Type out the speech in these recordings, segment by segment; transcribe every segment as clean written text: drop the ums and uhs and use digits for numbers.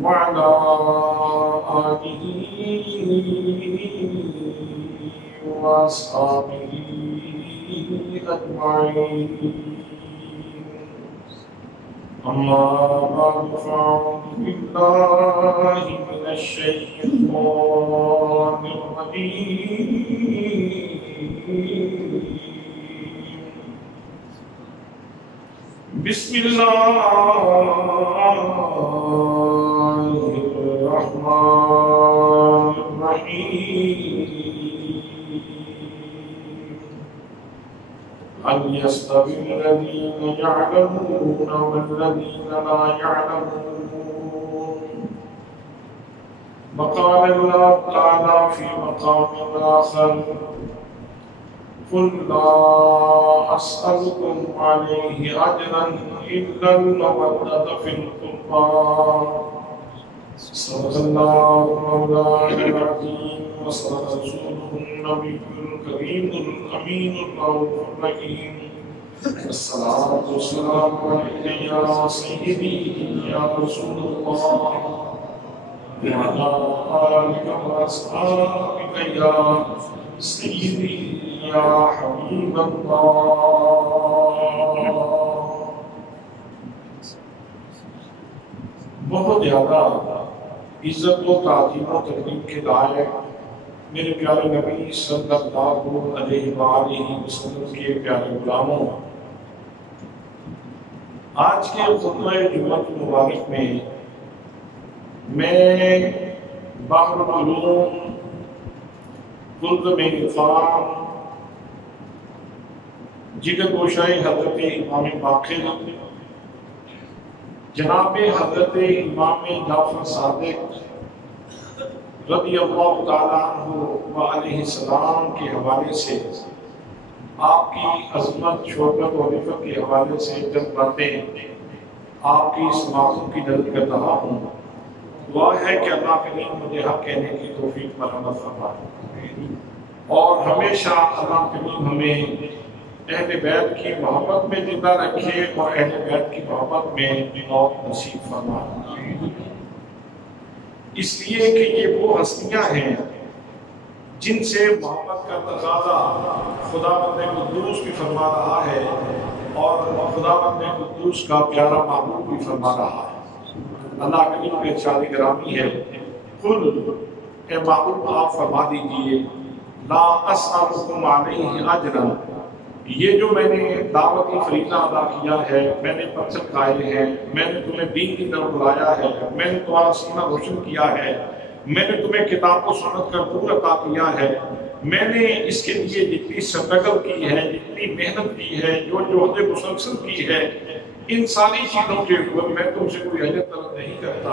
وعلى آله وأصحابه أجمعين. أما بعد فأعوذ بالله من الشيطان الرجيم. بسم الله الرحمن الرحيم. هل يستوي الذين يعلمون والذين لا يعلمون؟ وقال الله تعالى في مقام آخر: قل لا أسألكم عليه أجرا إلا المودة في القربى. صدق الله مولانا العظيم وصدق رسوله النبي الكريم الأمين الرؤوف الرحيم. الصلاة والسلام عليك يا سيدي يا رسول الله وعلى آلك وأصحابك يا سيدي یا حبیب اللہ. بہت زیادہ عزت و تعظیم و تقدیم کے لائق میرے پیارے نبی صلی اللہ علیہ وآلہ وسلم کے پیارے غلاموں، آج کے خطبہ جمعہ مبارک میں بحر العلوم قلزم عرفان جگر گوشائے حضرت امام باقر جناب حضرت امام جعفر صادق رضی اللہ تعالیٰ عنہ وعلیہ السلام کے حوالے سے، آپ کی عظمت، شوکت و رفعت کے حوالے سے چند باتیں آپ کی سماعتوں کی نظر کر رہا ہوں. دعا ہے کہ اللہ کریم مجھے حق کہنے کی توفیق مرحمت فرمائے، اور ہمیشہ اللہ کریم ہمیں اہل بیت کی محبت میں زندہ رکھے اور اہل بیت کی محبت میں موت نصیب فرمائے. اس لیے کہ یہ وہ ہستیاں ہیں جن سے محبت کا تقاضا خداوند قدوس بھی فرما رہا ہے اور خداوند قدوس کا پیارا محبوب بھی فرما رہا ہے. اللہ کریم کے ارشاد گرامی ہے: قل، اے محبوب آپ فرما دیجئے، لا اسألکم علیہ اجرا، یہ جو میں نے دعوتی فریضہ ادا کیا ہے، میں نے پتھر کھائے ہیں، میں نے تمہیں دین کی طرف بلایا ہے، میں نے تمہارا سینہ روشن کیا ہے، میں نے تمہیں کتاب و سنت کا نور عطا کیا ہے، میں نے اس کے لیے جتنی سٹرگل کی ہے، جتنی محنت کی ہے، جو جہد مسلسل کی ہے، ان ساری چیزوں کے اوپر میں تم سے کوئی اجر طلب نہیں کرتا.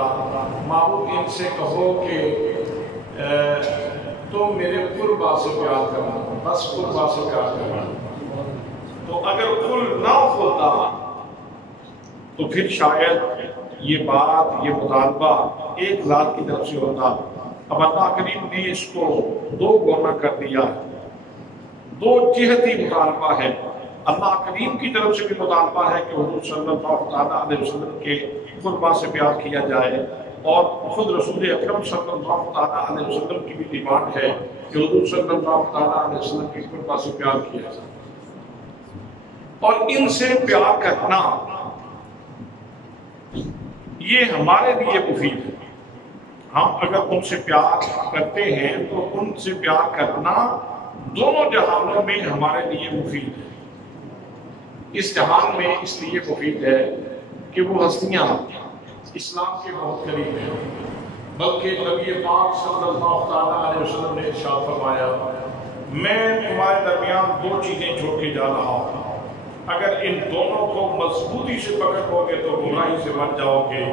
معمول ان سے کہو کہ تم میرے قربا سے پیار کرنا، بس قربا سے پیار کرنا. تو اگر قل نہ ہوتا تو پھر شاید یہ بات، یہ مطالبہ ایک ذات کی طرف سے ہوتا. اب اللہ کریم نے اس کو دو گونا کر دیا ہے، دو جہتی مطالبہ ہے. اللہ کریم کی طرف سے بھی مطالبہ ہے کہ حضور صلی اللہ علیہ وسلم کے قربا سے پیار کیا جائے، اور خود رسول اکرم صلی اللہ علیہ وسلم کی بھی ڈیمانڈ ہے کہ حضور صلی اللہ علیہ وسلم کے قربا سے پیار کیا جائے. اور ان سے پیار کرنا یہ ہمارے لیے مفید ہے. ہم اگر ان سے پیار کرتے ہیں تو ان سے پیار کرنا دونوں جہانوں میں ہمارے لیے مفید ہے. اس جہان میں اس لیے مفید ہے کہ وہ ہستیاں اسلام کے بہت قریب ہیں، بلکہ نبی پاک صلی اللہ علیہ وسلم نے ارشاد فرمایا میں تمہارے درمیان دو چیزیں چھوڑ کے جا رہا ہوں، اگر ان دونوں کو مضبوطی سے پکڑو گے تو گمراہی سے بچ جاؤ گے۔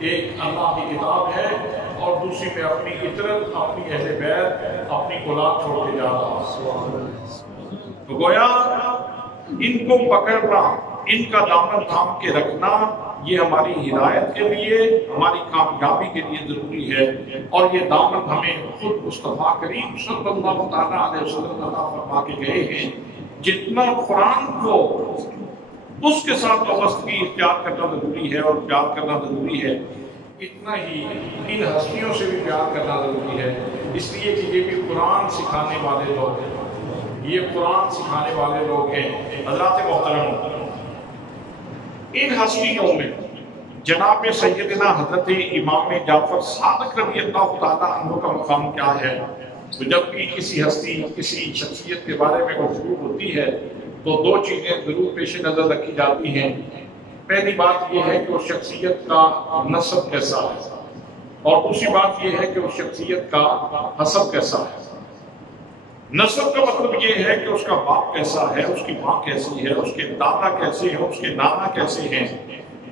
ایک اللہ کی کتاب ہے اور دوسری میں اپنی عطرت، اپنی اہل بیت، اپنی اولاد چھوڑ کے جا رہا ہوں۔ تو گویا ان کو پکڑنا، ان کا دامن تھام کے رکھنا، یہ ہماری ہدایت کے لیے، ہماری کامیابی کے لیے ضروری ہے، اور یہ دامن ہمیں خود مصطفیٰ کریم صلی اللہ تعالیٰ علیہ وسلم عطا فرما کے گئے ہیں۔ جتنا قرآن کو اس کے ساتھ وابستگی اختیار کرنا ضروری ہے اور پیار کرنا ضروری ہے، اتنا ہی ان ہستیوں سے بھی پیار کرنا ضروری ہے، اس لیے کہ یہ بھی قرآن سکھانے والے لوگ ہیں، یہ قرآن سکھانے والے لوگ ہیں۔ حضرات محترم، ان ہستیوں میں جناب سیدنا حضرت امام جعفر صادق رضی اللہ تعالیٰ عنہ کا مقام کیا ہے؟ تو جب بھی کسی ہستی، کسی شخصیت کے بارے میں گفتگو ہوتی ہے تو دو چیزیں ضرور پیش نظر رکھی جاتی ہیں۔ پہلی بات یہ ہے کہ اس شخصیت کا نسب کیسا ہے، اور دوسری بات یہ ہے کہ اس شخصیت کا حسب کیسا ہے۔ نسب کا مطلب یہ ہے کہ اس کا باپ کیسا ہے، اس کی ماں کیسی ہے، اس کے دادا کیسے ہیں، اس کے نانا کیسے ہیں،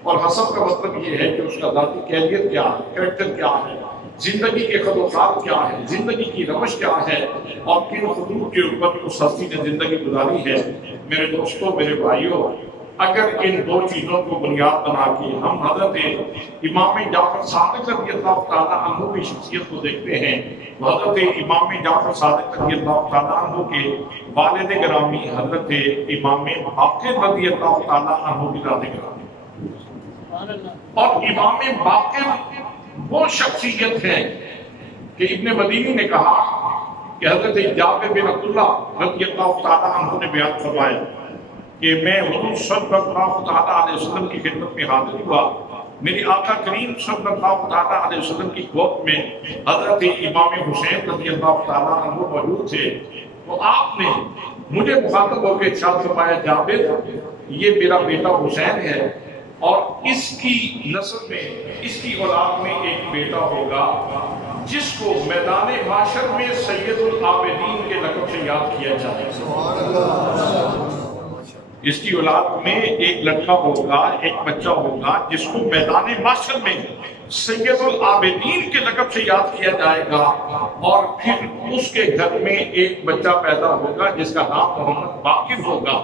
اور حسب کا مطلب یہ ہے کہ اس کا ذاتی کیفیت کیا ہے، کریکٹر کیا ہے، زندگی کے خد و خال کیا ہے، زندگی کی روش کیا ہے، اور کن خطوط کے اوپر اس ہستی نے زندگی گزاری ہے۔ میرے دوستوں، میرے بھائیوں، اگر ان دو چیزوں کو بنیاد بنا کے ہم حضرت امام جعفر صادق رضی اللہ تعالیٰ عنہ کی شخصیت کو دیکھتے ہیں، حضرت امام جعفر صادق رضی اللہ تعالیٰ عنہ کے والد گرامی حضرت امام باقر رضی اللہ تعالیٰ عنہ کی ذات گرامی، اور امام باقر وہ شخصیت ہے کہ ابن مدینی نے کہا کہ حضرت جابر بن عبداللہ رضی اللہ تعالیٰ عنہ نے بیان فرمایا کہ میں حضور صلی اللہ تعالیٰ علیہ وسلم کی خدمت میں حاضر ہوا، میری آقا کریم صلی اللہ تعالیٰ علیہ وسلم کی گود میں حضرت امام حسین رضی اللہ تعالیٰ عنہ موجود تھے، تو آپ نے مجھے مخاطب ہو کے ارشاد فرمایا جابر یہ میرا بیٹا حسین ہے، اور اس کی نسل میں، اس کی اولاد میں ایک بیٹا ہوگا جس کو میدان معاشر میں سید العابدین کے لقب سے یاد کیا جائے گا۔ اس کی اولاد میں ایک لڑکا ہوگا، ایک بچہ ہوگا جس کو میدان معاشر میں سید العابدین کے لقب سے یاد کیا جائے گا، اور پھر اس کے گھر میں ایک بچہ پیدا ہوگا جس کا نام محمد باقر ہوگا،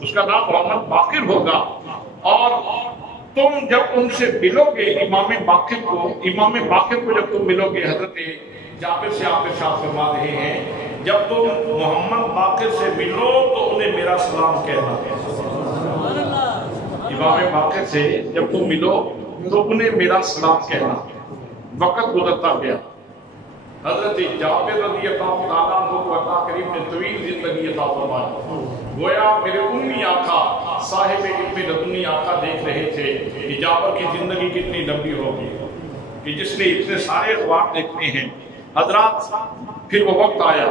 اس کا نام محمد باقر ہوگا، اور تم جب ان سے ملو گے امام باقر کو جب تم ملو گے، حضرت جابر سے آپ ارشاد فرما رہے ہیں جب تم محمد باقر سے ملو تو انہیں میرا سلام کہنا، امام باقر سے جب تم ملو تو انہیں میرا سلام کہنا۔ وقت گزرتا گیا، حضرت جابر رضی اللہ تعالیٰ عنہ کو اللہ کریم نے طویل زندگی عطا فرمائی۔ گویا میرے امی آقا صاحب علم لدنی آقا دیکھ رہے تھے کہ جابر کی زندگی کتنی لمبی ہوگی کہ جس نے اتنے سارے اخبار دیکھنے ہیں۔ حضرات، پھر وہ وقت آیا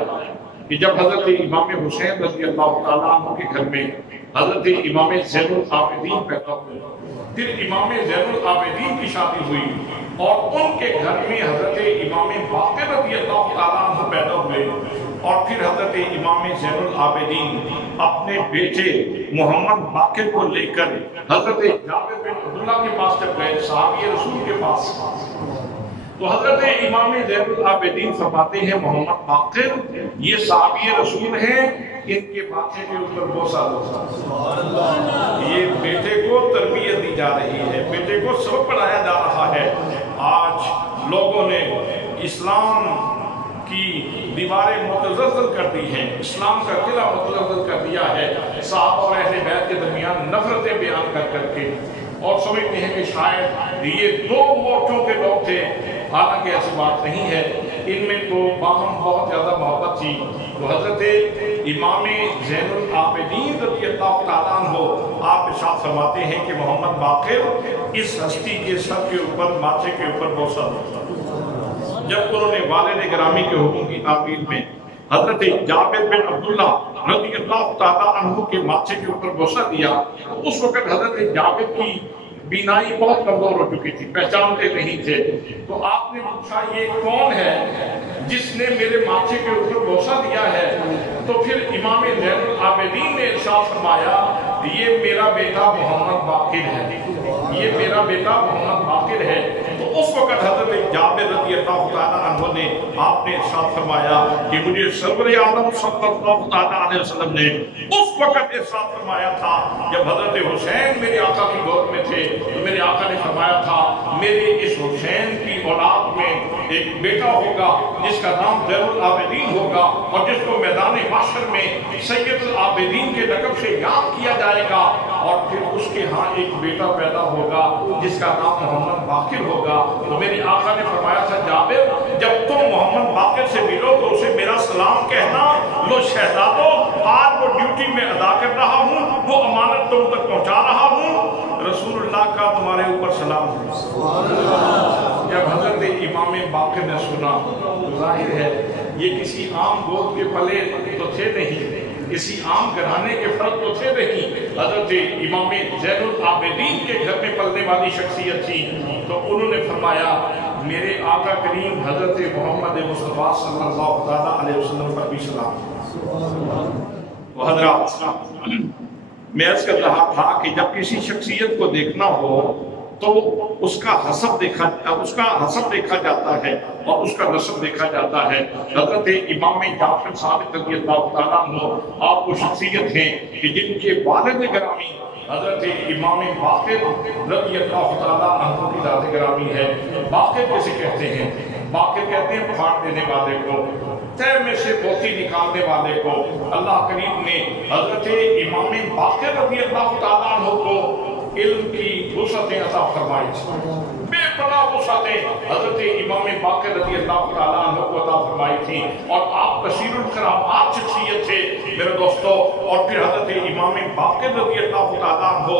کہ جب حضرت امام حسین رضی اللہ تعالیٰ عنہ کے گھر میں حضرت امام زین العابدین پیدا ہوئے، پھر امام زین العابدین کی شادی ہوئی، اور ان کے گھر میں حضرت امام باقر رضی اللہ تعالیٰ عنہ پیدا ہوئے، اور پھر حضرت امام زین العابدین اپنے بیٹے محمد باقر کو لے کر حضرت جابر بن عبداللہ کے پاس جب گئے، صحابی رسول کے پاس، تو حضرت امام زین العابدین فرماتے ہیں محمد باقر یہ صحابی رسول ہیں، ان کے ماتھے کے اوپر بوسہ دو، یہ بیٹے کو تربیت دی جا رہی ہے، بیٹے کو سبق پڑھایا جا رہا ہے۔ آج لوگوں نے اسلام کی دیواریں متزلزل کر دی ہیں، اسلام کا قلعہ متزلزل کر دیا ہے، صحابہ اور اہل بیت کے درمیان نفرتیں بیان کر کے، اور سمجھتے ہیں کہ شاید یہ دو مورچوں کے لوگ تھے، حالانکہ ایسی بات نہیں ہے، ان میں تو باہم بہت زیادہ محبت تھی۔ تو حضرت امام زین العابدین رضی اللہ تعالیٰ عنہ آپ ارشاد فرماتے ہیں کہ محمد باقر اس ہستی کے سر کے اوپر، ماتھے کے اوپر بوسہ دیتا۔ جب انہوں نے والد گرامی کے حکم کی تعمیل میں حضرت جابر بن عبداللہ رضی اللہ تعالیٰ عنہ کے ماتھے کے اوپر بوسہ دیا، اس وقت حضرت جابر کی بینائی بہت کمزور ہو چکی تھی، پہچانتے نہیں تھے۔ تو آپ نے پوچھا یہ کون ہے جس نے میرے ماتھے کے اوپر بوسہ دیا ہے؟ تو پھر امام زین العابدین نے ارشاد فرمایا یہ میرا بیٹا محمد باقر ہے، یہ میرا بیٹا محمد باقر ہے۔ تو اس وقت حضرت جابر رضی اللہ تعالیٰ عنہ نے آپ نے ارشاد فرمایا کہ مجھے سرور عالم صلی اللہ تعالیٰ علیہ وسلم نے اس وقت ارشاد فرمایا تھا جب حضرت حسین میرے آقا کی گود میں تھے، تو میرے آقا نے فرمایا تھا میرے اس حسین کی اولاد میں ایک بیٹا ہوگا جس کا نام زین العابدین ہوگا، اور جس کو میدان محشر میں سید العابدین کے لقب سے یاد کیا جائے گا، اور پھر اس کے ہاں ایک بیٹا پیدا ہوگا جس کا نام محمد باقر ہوگا۔ تو میرے آقا نے فرمایا تھا جابر جب تم محمد باقر سے ملو تو اسے میرا سلام کہنا، لو شہزادو آج وہ ڈیوٹی میں ادا کر رہا ہوں، وہ امانت تم تک پہنچا رہا ہوں، رسول اللہ کا تمہارے اوپر سلام ہے۔ جب حضرت امام باقر نے سنا تو ظاہر ہے یہ کسی عام گود کے پلے تو تھے نہیں، کسی عام گھرانے کے فرد تو تھے نہیں، حضرت امام زین العابدین کے گھر میں پلنے والی شخصیت تھی۔ تو انہوں نے فرمایا میرے آقا کریم حضرت محمد مصطفیٰ صلی اللہ تعالیٰ علیہ وسلم پر بھی سلام۔ وہ حضرات میں عرض کر رہا تھا کہ جب کسی شخصیت کو دیکھنا ہو تو اس کا حسب دیکھا جاتا ہے اور اس کا نسب دیکھا جاتا ہے۔ حضرت امام جعفر صادق رضی اللہ تعالیٰ عنہ آپ وہ شخصیت ہیں کہ جن کے والد گرامی حضرت امام باقر رضی اللہ تعالیٰ عنہ کی ذات گرامی ہے۔ باقر کیسے کہتے ہیں؟ باقر کہتے ہیں پھاڑ دینے والے کو، تہ میں سے موتی نکالنے والے کو۔ اللہ کریم نے حضرت امام باقر رضی اللہ تعالیٰ عنہ کو علم کی وسعتیں عطا فرمائی تھی، بے پناہ وسعتیں حضرت امام باقر رضی اللہ تعالیٰ عنہ کو عطا فرمائی تھی، اور آپ کثیر الکرامات شخصیت تھے میرے دوستو۔ اور پھر حضرت امام باقر رضی اللہ تعالیٰ عنہ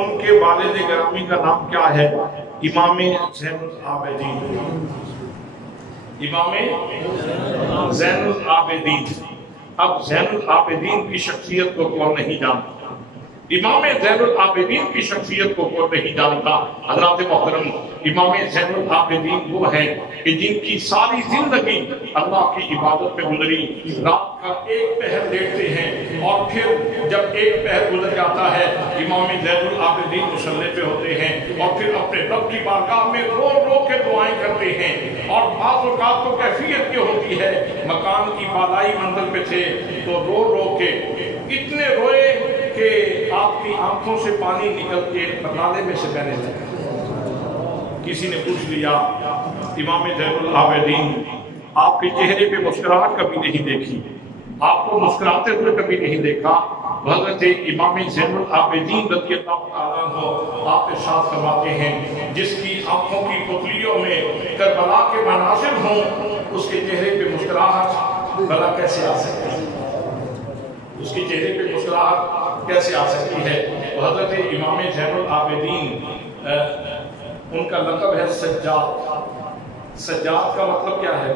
ان کے والد گرامی کا نام کیا ہے؟ امام زین العابدین، امام زین العابدین۔ اب زین العابدین کی شخصیت کو کون نہیں جانتا؟ امام زین العابدین کی شخصیت کو کون نہیں جانتا؟ حضرات محترم امام زین العابدین وہ ہیں کہ جن کی ساری زندگی اللہ کی عبادت میں گزری، رات کا ایک پہر لیٹتے ہیں اور پھر جب ایک پہر گزر جاتا ہے امام زین العابدین مصلی پہ ہوتے ہیں اور پھر اپنے رب کی بارگاہ میں رو رو کے دعائیں کرتے ہیں۔ اور بعض اوقات تو کیفیت یہ ہوتی ہے مکان کی بالائی منزل پہ تھے تو رو رو کے اتنے روئے کہ آپ کی آنکھوں سے پانی نکل کے پردے میں سے بہنے لگا۔ کسی نے پوچھ لیا امام زین العابدین آپ کے چہرے پہ مسکراہٹ کبھی نہیں دیکھی، آپ کو مسکراتے ہوئے کبھی نہیں دیکھا۔ حضرت امام زین العابدین رضی اللہ تعالیٰ عنہ آپ ارشاد فرماتے ہیں جس کی آنکھوں کی پتلیوں میں کربلا کے مناظر ہوں اس کے چہرے پہ مسکراہٹ بھلا کیسے آ سکتی ہے؟ اس کے چہرے پہ مسکراہٹ کیسے آ سکتی ہے؟ تو حضرت امام زین العابدین ان کا لقب ہے سجاد۔ سجاد کا مطلب کیا ہے؟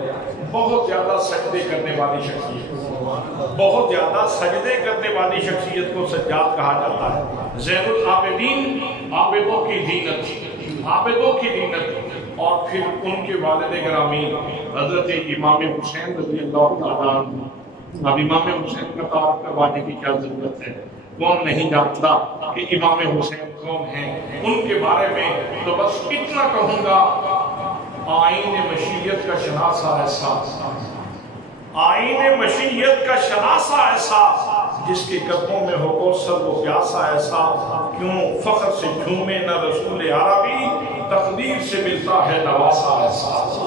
بہت زیادہ سجدے کرنے والی شخصیت، بہت زیادہ سجدے کرنے والی شخصیت کو سجاد کہا جاتا ہے۔ زین العابدین عابدوں کی زینت، عابدوں کی زینت۔ اور پھر ان کے والد گرامی حضرت امام حسین رضی اللہ تعالیٰ عنہ۔ اب امام حسین کا تعارف کروانے کی کیا ضرورت ہے؟ کون نہیں جانتا کہ امام حسین کون ہیں؟ ان کے بارے میں تو بس اتنا کہوں گا، آئین مشیت کا شناسہ احساس، آئین مشیت کا شناسہ احساس، جس کے قدموں میں ہو کوثر و پیاسا احساس، کیوں فخر سے جھومے نہ رسول عربی، تقدیر سے ملتا ہے نواسا احساس۔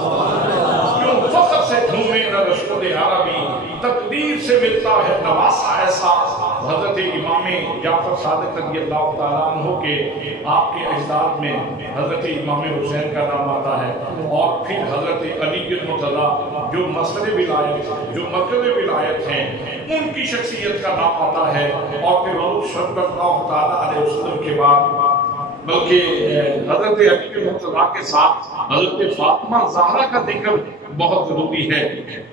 کیوں فخر سے جھومے نہ رسول عربی، تقدیر سے ملتا ہے نواسا احساس۔ حضرت امام جعفر صادق رضی اللہ تعالیٰ عنہ کے آپ کے اجداد میں حضرت امام حسین کا نام آتا ہے، اور پھر حضرت علی المرتضیٰ جو مصدر ولایت، جو مرکز ولایت ہیں، ان کی شخصیت کا نام آتا ہے۔ اور پھر حضور صلی اللہ تعالیٰ علیہ وسلم کے بعد بلکہ حضرت علی المرتضیٰ کے ساتھ حضرت فاطمہ زہرا کا ذکر بہت ضروری ہے۔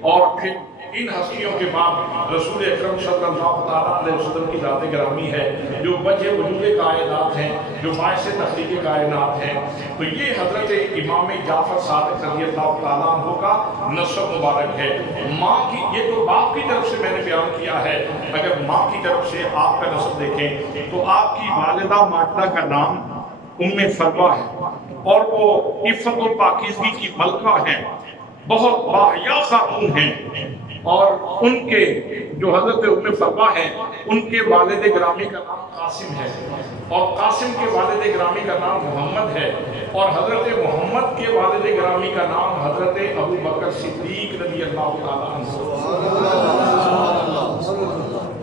اور پھر ان ہستیوں کے بعد رسول اکرم صلی اللہ تعالیٰ علیہ وسلم کی ذات گرامی ہے، جو وجہ وجود کائنات ہیں، جو باعث تخلیق کائنات ہیں۔ تو یہ حضرت امام جعفر صادق رضی اللہ تعالیٰ عنہ کا نسب مبارک ہے۔ ماں کی، یہ تو باپ کی طرف سے میں نے بیان کیا ہے، اگر ماں کی طرف سے آپ کا نسب دیکھیں تو آپ کی والدہ ماجدہ کا نام ام فروا ہے، اور وہ عفت و پاکیزگی کی ملکہ ہیں، بہت باحیا خاتون ہیں۔ اور ان کے جو حضرت ام فروا ہیں، ان کے والد گرامی کا نام قاسم ہے، اور قاسم کے والد گرامی کا نام محمد ہے، اور حضرت محمد کے والد گرامی کا نام حضرت ابو بکر صدیق رضی اللہ تعالیٰ عنہ۔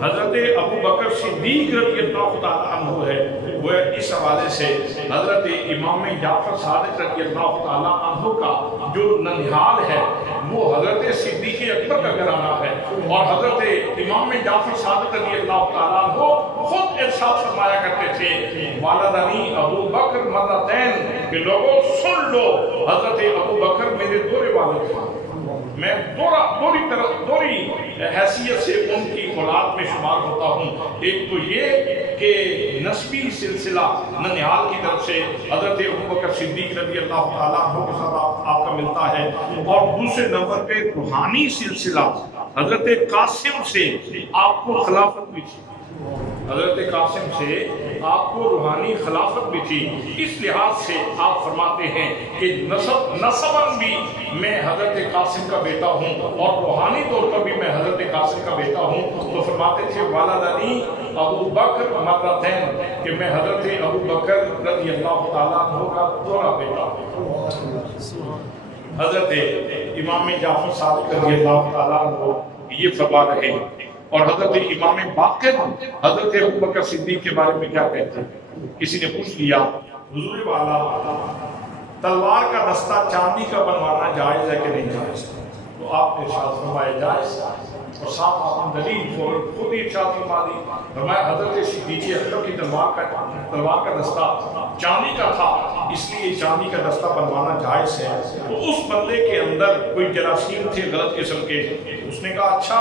حضرت ابو بکر صدیق رضی اللہ تعالیٰ عنہ ہے، وہ اس حوالے سے حضرت امام جعفر صادق رضی اللہ تعالیٰ عنہ کا جو ننہال ہے وہ حضرت صدیق اکبر کا گھرانہ ہے، اور حضرت امام جعفر صادق رضی اللہ تعالیٰ عنہ خود ارشاد فرمایا کرتے تھے، والدنی ابو بکر مرتین، کہ لوگوں سن لو، حضرت ابو بکر میرے دورے والد ہیں، میں دوری حیثیت سے ان کی اولاد میں شمار ہوتا ہوں۔ ایک تو یہ کہ نسبی سلسلہ ننہال کی طرف سے حضرت ابو بکر صدیق رضی اللہ تعالیٰ عنہ کے ساتھ آپ کا ملتا ہے، اور دوسرے نمبر پہ روحانی سلسلہ حضرت قاسم سے آپ کو خلافت بھی تھی، حضرت قاسم سے آپ کو روحانی خلافت بھی تھی۔ اس لحاظ سے آپ فرماتے ہیں کہ نسباً بھی میں حضرت قاسم کا بیٹا ہوں، اور روحانی طور پر بھی میں حضرت قاسم کا بیٹا ہوں۔ تو فرماتے تھے والدنی ابو بکر مرتین، کہ میں حضرت ابو بکر رضی اللہ تعالیٰ عنہ کا دوہرا بیٹا ہوں۔ حضرت امام جعفر صادق رضی اللہ تعالیٰ عنہ یہ فرما رہے ہیں، اور حضرت امام باقر حضرت ابو بکر صدیق کے بارے میں کیا کہتے ہیں؟ کسی نے پوچھ لیا، حضور والا تلوار کا دستہ چاندی کا بنوانا جائز ہے کہ نہیں جائز؟ تو آپ نے ارشاد فرمایا جائز، اور ساتھ آپ نے دلیل خود ہی ارشاد فرما دی، فرمایا حضرت صدیق اکبر کی تلوار کا دستہ چاندی کا تھا، اس لیے چاندی کا دستہ بنوانا جائز ہے۔ تو اس بندے کے اندر کوئی جراثیم تھے غلط قسم کے، اس نے کہا اچھا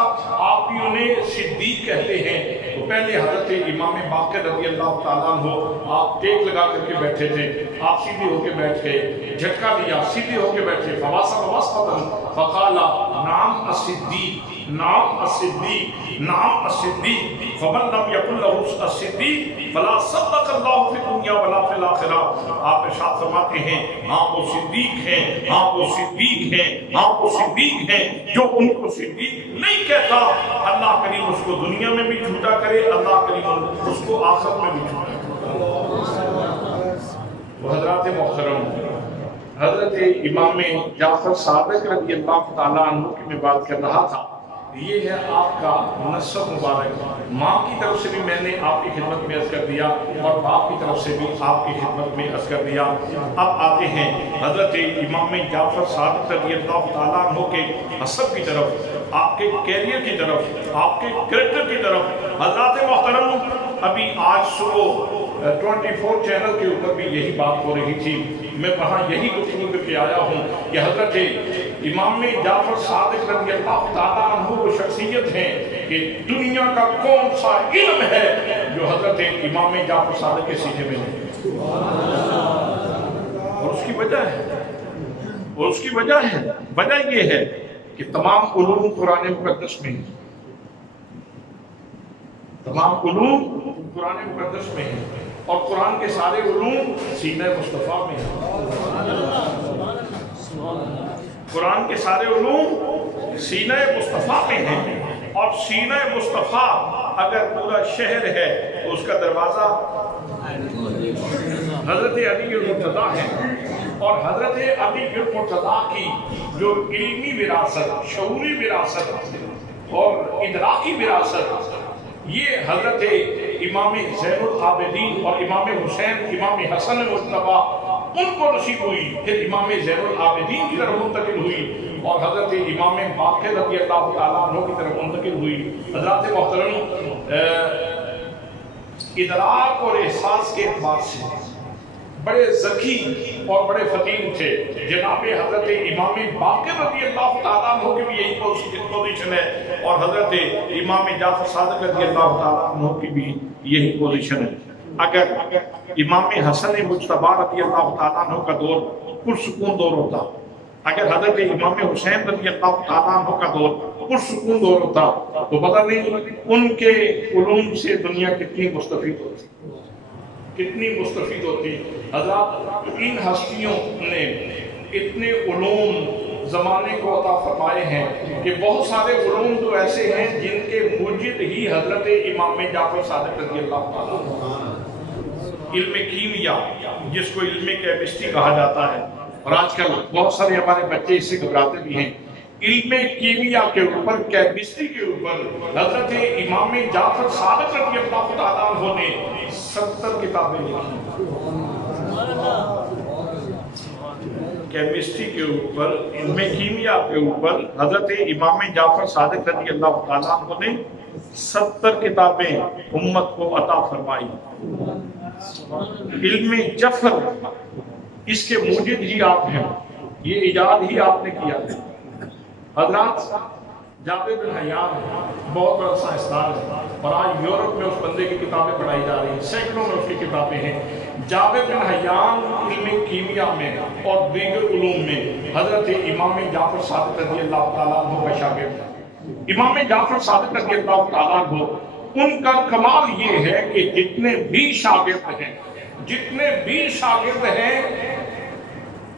آپ بھی انہیں صدیق کہتے ہیں؟ تو پہلے حضرت امام باقر رضی اللہ تعالیٰ عنہ آپ ٹیک لگا کر کے بیٹھے تھے، آپ سیدھے ہو کے بیٹھ گئے، جھٹکا لیا، سیدھے ہو کے بیٹھے، فقال نام الصدیق، نام الصدیق، نام الصدیق، فمن لم یقل له الصدیق فلا صدق اللہ فی الدنیا ولا فی الآخرہ۔ آپ ارشاد فرماتے ہیں ہاں وہ صدیق ہیں، ہاں وہ صدیق ہیں، ہاں وہ صدیق ہیں، جو ان کو صدیق نہیں کہتا اللہ کریم اس کو دنیا میں بھی جھوٹا کرے، اللہ کریم اس کو آخرت میں بھی جھوٹا کرے۔ وہ حضرات محترم، حضرت امام جعفر صادق رضی اللہ تعالیٰ عنہ کی میں بات کر رہا تھا، یہ ہے آپ کا نسب مبارک۔ ماں کی طرف سے بھی میں نے آپ کی خدمت میں عرض کر دیا، اور باپ کی طرف سے بھی آپ کی خدمت میں عرض کر دیا۔ اب آتے ہیں حضرت امام جعفر صادق رضی اللہ تعالیٰ عنہ کے نسب کی طرف، آپ کے کیریئر کی طرف، آپ کے کریکٹر کی طرف۔ حضرات محترم، ابھی آج صبح 24 چینل کے اوپر بھی یہی بات ہو رہی تھی، میں وہاں یہی گفتگو کر کے آیا ہوں کہ حضرت امام جعفر صادق رضی اللہ تعالیٰ عنہ وہ شخصیت ہیں کہ دنیا کا کون سا علم ہے جو حضرت امام جعفر صادق کے سینے میں ہے، اور اس کی وجہ ہے، اور اس کی وجہ ہے، وجہ یہ ہے کہ تمام علوم قرآن مقدس میں ہیں، تمام علوم قرآن مقدس میں ہیں، اور قرآن کے سارے علوم سینہ مصطفیٰ میں ہیں، قرآن کے سارے علوم سینہ مصطفیٰ میں ہیں، اور سینہ مصطفیٰ اگر پورا شہر ہے تو اس کا دروازہ حضرت علی المرتضیٰ ہے، اور حضرت علی المرتضیٰ کی جو علمی وراثت، شعوری وراثت اور ادراکی وراثت، یہ حضرت امام زین العابدین اور امام حسین، امام حسن مجتبیٰ ان کو نصیب ہوئی، پھر امام زین العابدین کی طرف منتقل ہوئی، اور حضرت امام باقر رضی اللہ تعالیٰ عنہ کی طرف منتقل ہوئی۔ حضرات محترم، ادراک اور احساس کے اعتبار سے بڑے ذکی اور بڑے فطین تھے. جناب حضرت امام باقر رضی اللہ تعالیٰ عنہ کی بھی یہی پوزیشن ہے اور حضرت امام جعفر صادق رضی اللہ تعالیٰ عنہ کی بھی یہی پوزیشن ہے. اگر امام حسن مجتبی رضی اللہ تعالیٰ عنہ کا دور پرسکون دور ہوتا، اگر حضرت امام حسین رضی اللہ تعالیٰ عنہ کا دور پرسکون دور ہوتا تو پتہ نہیں ان کے علوم سے دنیا کتنی مستفید ہوتی، کتنی مستفید ہوتی. حضرات ان ہستیوں نے اتنے علوم زمانے کو عطا فرمائے ہیں کہ بہت سارے علوم تو ایسے ہیں جن کے موجد ہی حضرت امام جعفر صادق رضی اللہ تعالیٰ عنہ. علم کیمیا جس کو علم کیمسٹری کہا جاتا ہے، اور آج کل بہت سارے ہمارے بچے اس سے گھبراتے بھی ہیں. علم کیمیا کے اوپر، کیمسٹری کے اوپر حضرت امام جعفر صادق رضی اللہ تعالیٰ عنہ نے 70 کتابیں لکھی. کیمسٹری کے اوپر، علم کیمیا کے اوپر حضرت امام جعفر صادق رضی اللہ تعالیٰ عنہ نے 70 کتابیں امت کو عطا فرمائی. علم جفر اس کے موجد ہی آپ ہیں، یہ ایجاد ہی آپ نے کیا ہے. حضرات جابر بن حیان بہت بڑا سائنسدان ہے اور آج یورپ میں اس بندے کی کتابیں پڑھائی جا رہی ہیں، سینکڑوں میں اس کی کتابیں ہیں. جابر بن حیان علم کیمیا میں اور دیگر علوم میں حضرت امام جعفر صادق رضی اللہ تعالیٰ عنہ کا شاگرد ہے. امام جعفر صادق رضی اللہ تعالیٰ عنہ ان کا کمال یہ ہے کہ جتنے بھی شاگرد ہیں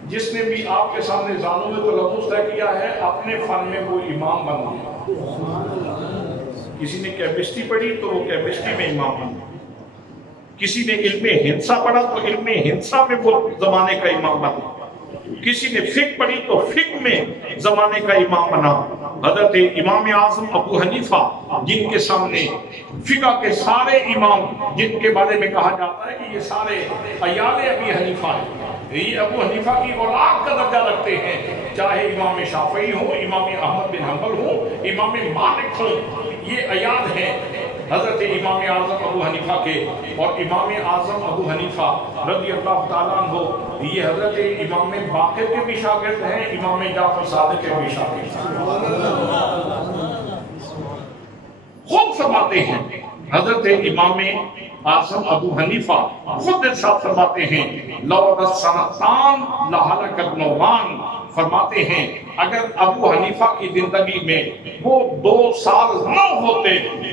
جس نے بھی آپ کے سامنے زانوں میں تلفظ طے کیا ہے اپنے فن میں وہ امام بن گیا. کسی نے کیمسٹری پڑھی تو وہ کیمسٹری میں امام بن گیا، کسی نے علم ہندسہ پڑھا تو علم ہندسہ میں وہ زمانے کا امام بنا، کسی نے فقہ پڑھی تو فقہ میں زمانے کا امام بنا. حضرت امام اعظم ابو حنیفہ جن کے سامنے فقہ کے سارے امام، جن کے بارے میں کہا جاتا ہے کہ یہ سارے عیال ابی حنیفہ ہیں، یہ ابو حنیفہ کی اولاد کا درجہ رکھتے ہیں، چاہے امام شافعی ہوں، امام احمد بن حنبل ہوں، امام مالک ہوں، یہ عیال ہیں حضرت امام اعظم ابو حنیفہ کے. اور امام اعظم ابو حنیفہ رضی اللہ تعالیٰ عنہ یہ حضرت امام باقر کے بھی شاگرد ہیں، امام جعفر صادق کے بھی شاگرد ہیں. خود فرماتے ہیں حضرت امام اعظم ابو حنیفہ خود ارشاد فرماتے ہیں لو سنتان لہلک النعمان، فرماتے ہیں اگر ابو حنیفہ کی زندگی میں وہ 2 سال نہ ہوتے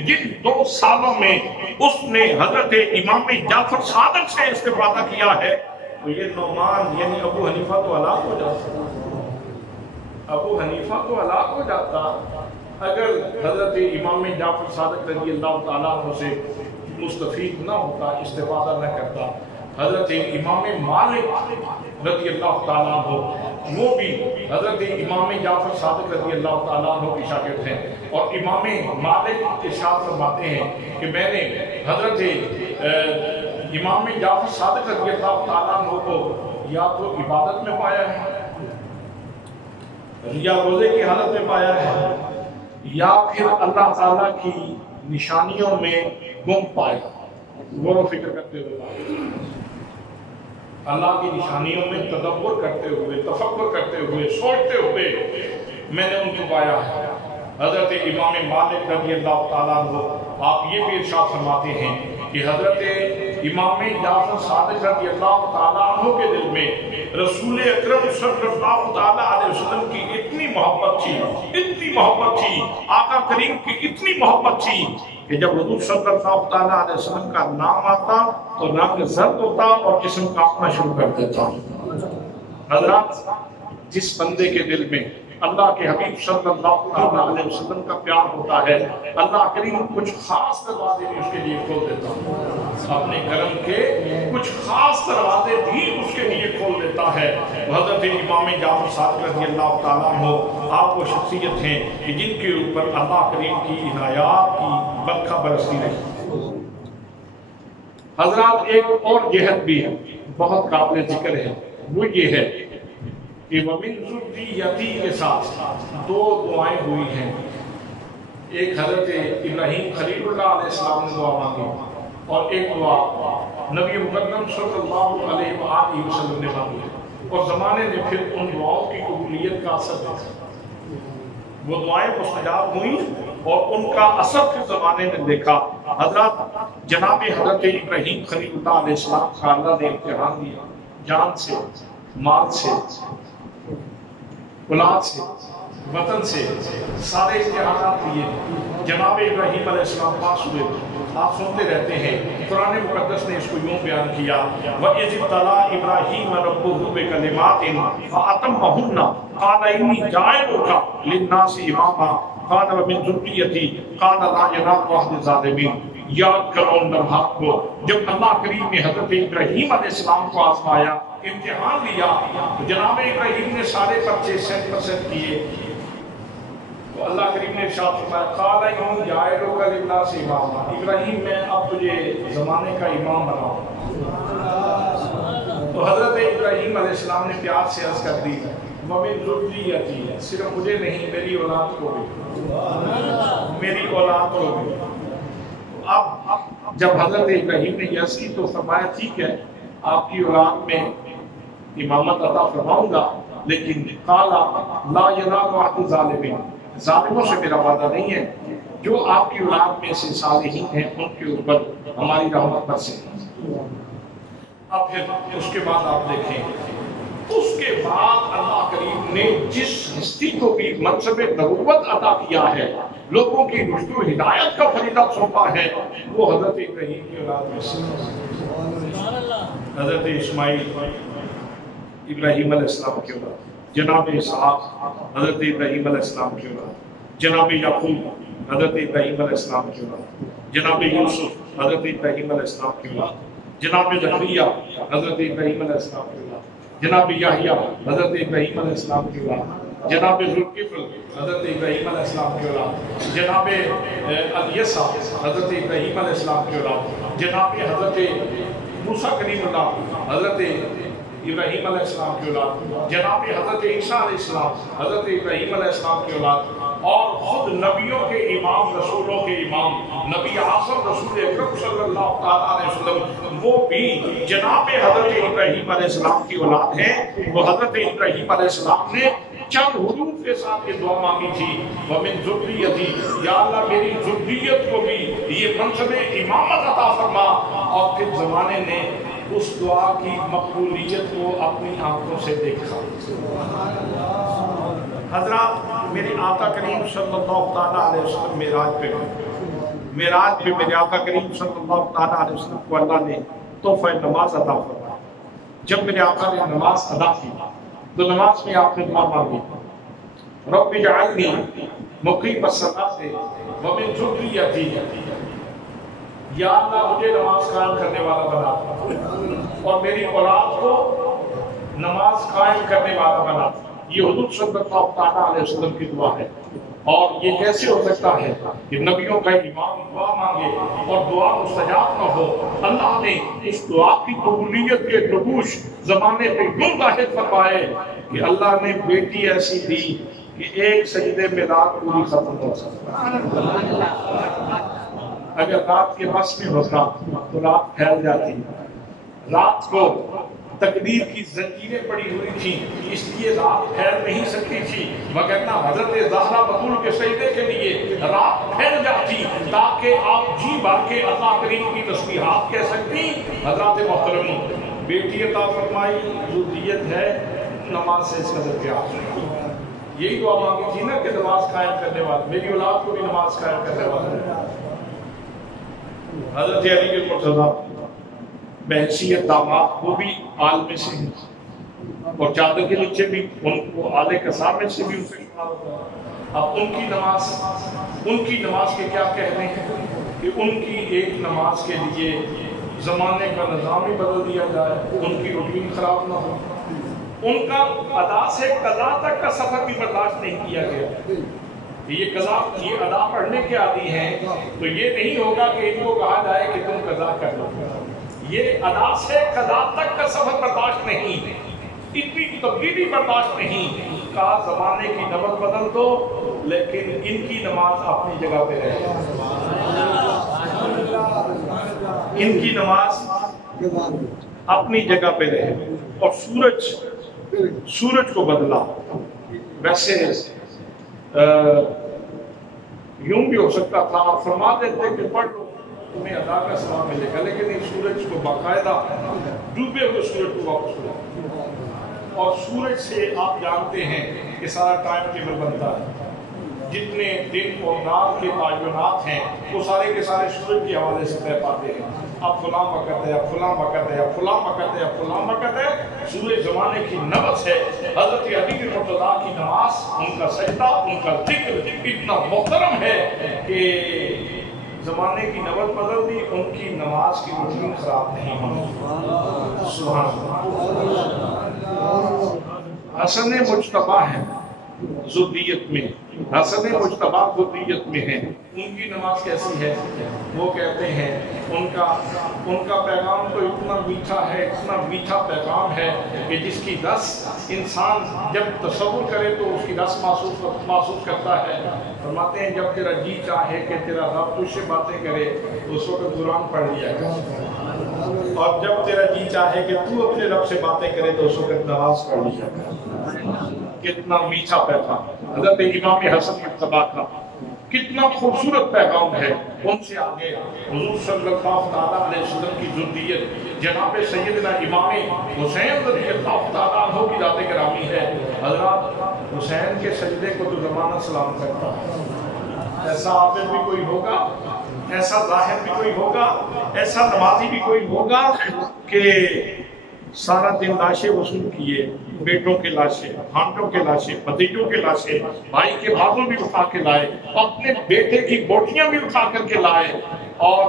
جن 2 سالوں میں اس نے حضرت امام جعفر صادق سے استفادہ کیا ہے تو یہ نعمان یعنی ابو حنیفہ تو ہلاک ہو جاتا. ابو حنیفہ تو ہلاک ہو جاتا اگر حضرت امام جعفر صادق رضی اللہ تعالیٰ عنہ سے مستفید نہ ہوتا، استفادہ نہ کرتا. حضرت امام مالک رضی اللہ تعالیٰ عنہ وہ بھی حضرت امام جعفر صادق رضی اللہ تعالیٰ عنہ کی شاگرد ہیں، اور امام مالک ارشاد فرماتے ہیں کہ میں نے حضرت امام جعفر صادق رضی اللہ تعالیٰ عنہ کو یا تو عبادت میں پایا ہے یا روزے کی حالت میں پایا ہے یا پھر اللہ تعالیٰ کی نشانیوں میں گم پائے. غور و فکر کرتے ہوئے اللہ کی نشانیوں میں تدبر کرتے ہوئے، تفکر کرتے ہوئے، سوچتے ہوئے میں نے ان کو پایا ہے. حضرت امام مالک رضی اللہ تعالیٰ عنہ آپ یہ بھی ارشاد فرماتے ہیں کہ حضرت امام جعفر صادق رضی اللہ تعالیٰ عنہ کے دل میں رسول اکرم صلی اللہ تعالیٰ علیہ وسلم کی اتنی محبت تھی، آقا کریم کی اتنی محبت تھی کہ جب حضور صلی اللہ تعالیٰ علیہ وسلم کا نام آتا تو رنگ زرد ہوتا اور جسم کانپنا شروع کر دیتا. حضرات جس بندے کے دل میں اللہ کے حبیب صلی اللہ علیہ وسلم کا پیار ہوتا ہے اللہ کریم کچھ خاص دروازے بھی اس کے لیے کھول دیتا ہے، اپنے کرم کے کچھ خاص دروازے بھی اس کے لیے کھول دیتا ہے. حضرت امام جعفر صادق رضی اللہ تعالیٰ عنہ آپ وہ شخصیت ہیں کہ جن کے اوپر اللہ کریم کی عنایات کی برکھا برستی رہی. حضرات ایک اور جہت بھی ہے بہت قابل ذکر ہے، وہ یہ ہے کہ وَمِن ذُرِّيَّتِي کے ساتھ 2 دعائیں ہوئی ہیں. ایک حضرت ابراہیم خلیل اللہ علیہ السلام نے دعا مانگی اور ایک دعا نبی مقدم صلی اللہ علیہ وآلہ وسلم نے مانگی اور زمانے نے پھر ان دعاؤں کی قبولیت کا اثر دیکھا. وہ دعائیں مستجاب ہوئیں اور ان کا اثر پھر زمانے نے دیکھا. جناب حضرت ابراہیم خلیل اللہ علیہ السلام کا اللہ نے امتحان دیا، جان سے، مال سے، اولاد سے، وطن سے، سارے امتحانات لیے. جناب ابراہیم علیہ السلام پاس ہوئے. آپ سنتے رہتے ہیں قرآن مقدس نے اس کو یوں بیان کیا وَإِذِ ابْتَلَىٰ إِبْرَاهِيمَ رَبُّهُ بِكَلِمَاتٍ فَأَتَمَّهُنَّ قَالَ إِنِّي جَاعِلُكَ لِلنَّاسِ إِمَامًا قَالَ وَمِن ذُرِّيَّتِي قَالَ لَا يَنَالُ عَهْدِ الظَّالِمِينَ. یاد کرو ان لمحات کو جب اللہ کریم نے حضرت ابراہیم علیہ السلام کو آزمایا، امتحان لیا، تو جناب ابراہیم نے سارے پرچے 100% کیے. تو اللہ کریم نے ارشاد فرمایا قال انی جاعلک للناس اماما، ابراہیم میں اب تجھے زمانے کا امام بناؤں. تو حضرت ابراہیم علیہ السلام نے پیار سے عرض کر دی وَمِن ذُرِّيَّتِي، صرف مجھے نہیں میری اولاد کو بھی، میری اولاد کو بھی. اب جب حضرت ابراہیم نے یہ عرض کی تو فرمایا ٹھیک ہے آپ کی اولاد میں امامت عطا فرماؤں گا، لیکن قال لا ينال عهد الظالمین، ظالموں سے میرا وعدہ نہیں ہے. جو آپ کی اولاد میں سے صالحین ہیں ان کے اوپر ہماری رحمت برسے. اب پھر اس کے بعد آپ دیکھیں، اس کے بعد اللہ کریم نے جس ہستی کو بھی منصب نبوت عطا کیا ہے، لوگوں کی رشد و ہدایت کا فریضہ سونپا ہے، وہ حضرت ابراہیم کی اولاد میں سے حضرت اسماعیل ابراہیم علیہ السلام کی اولاد، جناب اسحاق حضرت ابراہیم علیہ السلام کی اولاد، جناب یعقوب حضرت ابراہیم علیہ السلام کی اولاد، جناب یوسف حضرت ابراہیم علیہ السلام کی اولاد، جناب زکریا حضرت ابراہیم علیہ السلام کی اولاد، جناب یحییٰ حضرت ابراہیم علیہ السلام کی اولاد، جناب ذوالکفل حضرت ابراہیم علیہ السلام کی اولاد، جناب الیسع حضرت ابراہیم علیہ السلام کی اولاد، جناب حضرت موسیٰ کلیم اللہ حضرت ابراہیم علیہ السلام کی اولاد، جناب حضرت عیسیٰ علیہ السلام حضرت ابراہیم علیہ السلام کی اولاد، اور خود نبیوں کے امام، رسولوں کے امام نبی اعظم رسول اکرم صلی اللہ تعالیٰ علیہ وسلم، وہ بھی جناب حضرت ابراہیم علیہ السلام کی اولاد ہیں. وہ حضرت ابراہیم علیہ السلام نے چند حروف کے ساتھ یہ دعا مانگی تھی وَمِن ذُرِّيَّتِي، یا اللہ میری ذریت کو بھی یہ منصب امامت عطا فرما. اور پھر زمانے نے اس دعا کی مقبولیت کو اپنی آنکھوں سے دیکھا. حضرات میرے آقا کریم صلی اللہ تعالیٰ علیہ وسلم معراج پہ میرے آقا کریم صلی اللہ تعالیٰ علیہ وسلم کو اللہ نے تحفہ نماز عطا فرمایا. جب میرے آقا نے نماز ادا کی تو نماز میں آپ نے دعا مانگی رب اجعلنی مقیم الصلاۃ ومن ذریتی، یا اللہ مجھے نماز قائم کرنے والا بنا اور میری اولاد کو نماز قائم کرنے والا بنا. یہ حضور صلی اللہ تعالیٰ علیہ وسلم کی دعا ہے. اور یہ کیسے ہو سکتا ہے کہ نبیوں کا امام دعا مانگے اور دعا مستجاب نہ ہو؟ اللہ نے اس دعا کی قبولیت کے نقوش زمانے پہ یوں ظاہر فرمائے کہ اللہ نے بیٹی ایسی دی کہ ایک سجدے میں رات پوری ختم ہو سکتا. اگر رات کے بس میں ہوتا تو رات پھیل جاتی. رات کو تقدیر کی زنجیریں پڑی ہوئی تھی، اس لیے رات پھیل نہیں سکتی تھی، وگرنہ حضرت زہرا بطول کے سجدے کے لیے رات پھیل جاتی تاکہ آپ جی بھر کے اللہ کریم کی تسبیحات کہہ سکتی. حضرات محترم، بیٹی عطا فرمائی، ذریت ہے، نماز سے اس قدر پیار. یہی دعا مانگی تھی نا کہ نماز قائم کرنے والا، میری اولاد کو بھی نماز قائم کرنے والا. حضرت علی المرتضیٰ بحیثیت داماد وہ بھی آل میں سے ہیں، اور چادر کے نیچے بھی ان کو آلے کسار میں سے بھی ان سے شمار ہوتا ہے. اب ان کی نماز کے کیا کہنے ہیں کہ ان کی ایک نماز کے لیے زمانے کا نظام ہی بدل دیا جائے، ان کی روٹین خراب نہ ہو. ان کا ادا سے قضا تک کا سفر بھی برداشت نہیں کیا گیا. یہ ادا پڑھنے کے عادی ہیں تو یہ نہیں ہوگا کہ ان کو کہا جائے کہ تم قضا کر لو. یہ ادا سے قضا تک کا سفر برداشت نہیں، اتنی تبدیلی برداشت نہیں. کہا زمانے کی نماز بدل دو لیکن ان کی نماز اپنی جگہ پہ رہے. ان کی نماز اپنی جگہ پہ رہے اور سورج کو بدلا. ویسے یوں بھی ہو سکتا تھا آپ فرما دیتے کہ پڑھ لو تمہیں ادا کا ثواب ملے گا، لیکن نہیں، سورج کو باقاعدہ ڈوبے ہوئے سورج کو واپس ہوا. اور سورج سے آپ جانتے ہیں کہ سارا ٹائم ٹیبل بنتا ہے، جتنے دن اور رات کے تعینات ہیں وہ سارے کے سارے سورج کے حوالے سے طے پاتے ہیں. اب فلاں وقت ہے، اب فلاں وقت ہے، اب فلاں وقت ہے، اب فلاں وقت ہے. سورج زمانے کی نبض ہے. حضرت علی بن مرتضیٰ کی نماز، ان کا سجدہ، ان کا ذکر اتنا محترم ہے کہ زمانے کی نبض بدل دی، ان کی نماز کی روٹین خراب نہیں ہوئی. سبحان اللہ. حسن مجتبیٰ ہے ذریت میں، حسن مجتبیٰ ذریت میں ہیں. ان کی نماز کیسی ہے؟ وہ کہتے ہیں ان کا پیغام تو اتنا میٹھا ہے، اتنا میٹھا پیغام ہے کہ جس کی رس انسان جب تصور کرے تو اس کی رس محسوس کرتا ہے. فرماتے ہیں جب تیرا جی چاہے کہ تیرا رب تجھ سے باتیں کرے تو اس وقت قرآن پڑھ لیا کر، اور جب تیرا جی چاہے کہ تو اپنے رب سے باتیں کرے تو اس وقت نماز پڑھ لیا کر. کتنا میٹھا پیغام حضرت امام حسن مجتبیٰ کا، کتنا خوبصورت پیغام ہے. ان سے آگے حضور صلی اللہ تعالیٰ علیہ وسلم کی ذریت جناب سیدنا امام حسین رضی اللہ تعالیٰ عنہ کی ذات گرامی ہے. حضرات حسین کے سجدے کو تو زمانہ سلام کرتا ہے. ایسا عابد بھی کوئی ہوگا، ایسا ظاہر بھی کوئی ہوگا، ایسا نمازی بھی کوئی ہوگا کہ سارا دن لاشیں وصول کیے، بیٹوں کے لاشیں، بھانجوں کے لاشیں، بھتیجوں کے لاشیں، بھائی کے بازو بھی اٹھا کے لائے، اپنے بیٹے کی بوٹیاں بھی اٹھا کر کے لائے. اور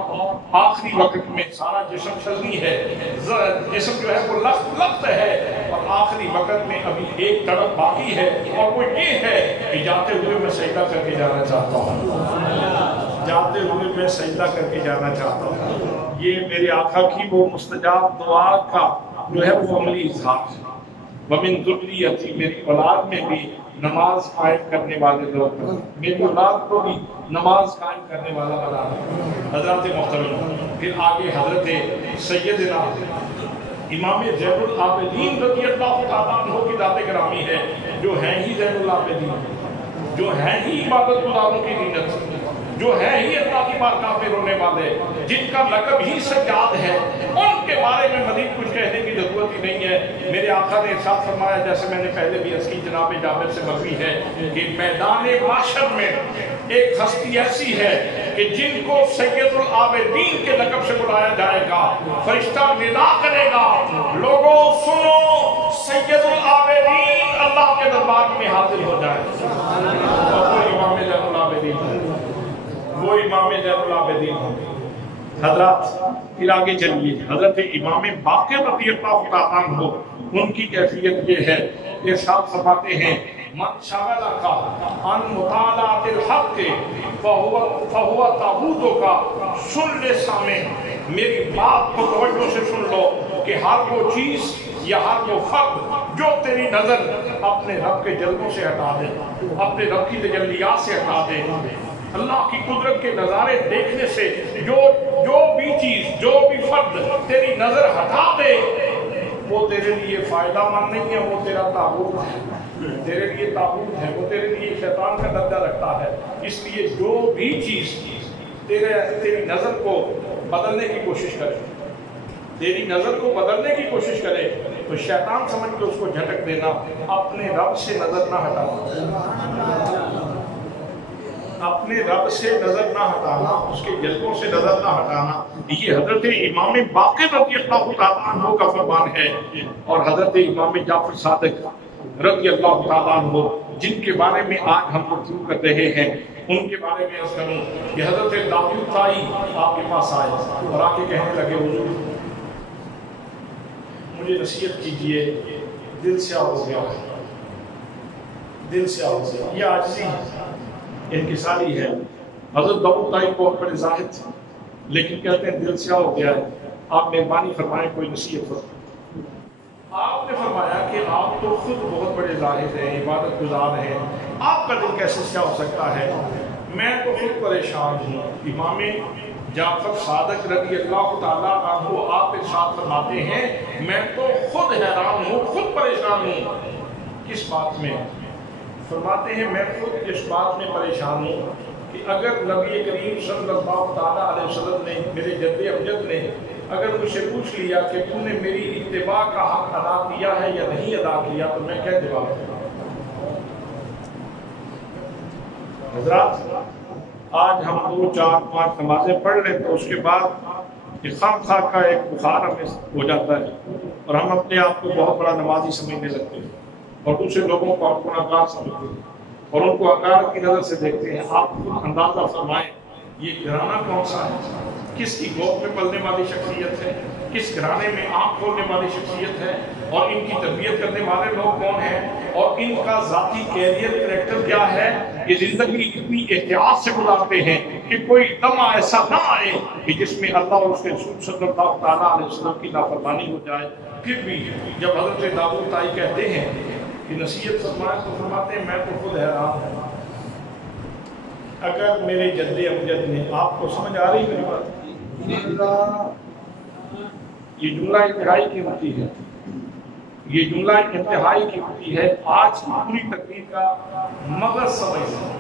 آخری وقت میں سارا جسم چلنی ہے، جسم جو ہے وہ لخت ہے، اور آخری وقت میں ابھی ایک تڑپ باقی ہے، اور وہ یہ ہے کہ جاتے ہوئے میں سجدہ کر کے جانا چاہتا ہوں، جاتے ہوئے میں سجدہ کر کے جانا چاہتا ہوں. یہ میرے آقا کی وہ مستجاب دعا کا جو ہے وہ عملی اظہار ہے. وَمِن ذُرِّيَّتِي، میری اولاد میں بھی نماز قائم کرنے والے لوگ، میری اولاد کو بھی نماز قائم کرنے والا بنا. حضرات محترم، پھر آگے حضرت سیدنا امام زین العابدین رضی اللہ تعالیٰ عنہ کی ذات گرامی ہے، جو ہیں ہی زین العابدین، جو ہیں ہی عبادت گزاروں کی زینت، جو ہے ہی اللہ کی بارگاہ میں رونے والے، جن کا لقب ہی سجاد ہے. ان کے بارے میں مزید کچھ کہنے کی ضرورت ہی نہیں ہے. میرے آقا نے ارشاد فرمایا، جیسے میں نے پہلے بھی عرض کی، جناب جابر سے مروی ہے کہ میدان محشر میں ایک ہستی ایسی ہے کہ جن کو سید العابدین کے لقب سے بلایا جائے گا. فرشتہ ندا کرے گا، لوگوں سنو، سید العابدین اللہ کے دربار میں حاضر ہو جائے. اور وہ امام زین العابدین، وہ امام زین العابدین ہوں. حضرات پھر آگے چلیے. حضرت امام باقر رضی اللہ تعالیٰ عنہ، ان کی کیفیت یہ ہے کہ ارشاد فرماتے ہیں، من شغلک عن مطالعۃ الحق فہو تابوتک. سن لے سامع، میری بات کو توجہ سے سن لو کہ ہر وہ چیز یا ہر وہ فرد جو تیری نظر اپنے رب کے جلووں سے ہٹا دے، اپنے رب کی تجلیات سے ہٹا دے، اللہ کی قدرت کے نظارے دیکھنے سے جو بھی چیز، جو بھی فرد تیری نظر ہٹا دے، وہ تیرے لیے فائدہ مند نہیں ہے، وہ تیرا تابوت ہے، تیرے لیے تابوت ہے، وہ تیرے لیے شیطان کا درجہ رکھتا ہے. اس لیے جو بھی چیز تیری نظر کو بدلنے کی کوشش کرے، تیری نظر کو بدلنے کی کوشش کرے، تو شیطان سمجھ کے اس کو جھٹک دینا. اپنے رب سے نظر نہ ہٹانا، اپنے رب سے نظر نہ ہٹانا، اس کے جلووں سے نظر نہ ہٹانا. یہ حضرت امام باقر رضی اللہ تعالیٰ عنہ کا فرمان ہے. اور حضرت امام جعفر صادق رضی اللہ تعالیٰ عنہ، جن کے بارے میں آج ہم گفتگو کر رہے ہیں، ان کے بارے میں عرض کروں کہ حضرت داؤد طائی آپ کے پاس آئے اور آ کے کہنے لگے، حضور مجھے نصیحت کیجئے، دل سیاہ ہو گیا، دل سیاہ ہو گیا. یہ عاجزی انکساری ہے. حضرت داؤد طائی بہت بڑے زاہد تھے، لیکن کہتے ہیں دل سیاہ ہو گیا ہے، آپ مہربانی فرمائیں کوئی نصیحت ہو. آپ نے فرمایا کہ آپ تو خود بہت بڑے زاہد ہیں، عبادت گزار ہیں، آپ کا دل کیسے سیاہ ہو سکتا ہے؟ میں تو خود پریشان ہوں. امام جعفر صادق رضی اللہ تعالیٰ عنہ آپ ارشاد فرماتے ہیں میں تو خود حیران ہوں، خود پریشان ہوں۔ کس بات میں؟ فرماتے ہیں میں خود اس بات میں پریشان ہوں کہ اگر نبی کریم صلی اللہ تعالیٰ علیہ وسلم نے، میرے جد امجد نے اگر مجھ سے پوچھ لیا کہ تم نے میری اتباع کا حق ادا کیا ہے یا نہیں ادا کیا تو میں کیا جواب دوں؟ حضرات آج ہم 2 4 5 نمازیں پڑھ لیں تو اس کے بعد خام خواہ کا ایک بخار ہمیں ہو جاتا ہے اور ہم اپنے آپ کو بہت بڑا نمازی سمجھنے لگتے ہیں اور دوسرے لوگوں کو آپ کو گناہگار سمجھتے ہیں اور ان کو حقارت کی نظر سے دیکھتے ہیں۔ آپ خود اندازہ فرمائیں یہ گھرانہ کون سا ہے، کس کی گود میں پلنے والی شخصیت ہے، کس گھرانے میں آنکھ کھولنے والی شخصیت ہے، اور ان کی تربیت کرنے والے لوگ کون ہیں، اور ان کا ذاتی کیریئر کریکٹر کیا ہے۔ یہ زندگی اتنی احتیاط سے گزارتے ہیں کہ کوئی لمحہ ایسا نہ آئے کہ جس میں اللہ اور اس کے رسول صلی اللہ تعالیٰ علیہ وسلم کی نافرمانی ہو جائے۔ پھر بھی جب حضرت داؤد طائی کہتے ہیں کہ نصیحت فرمائے تو فرماتے ہیں میں تو خود حیران ہوں، اگر میرے جد امجد نے، آپ کو سمجھ آ رہی میری بات؟ یہ جملہ انتہائی قیمتی ہے، یہ جملہ انتہائی قیمتی ہے۔ آج کی پوری تقریر کا مغز سمجھ لیں،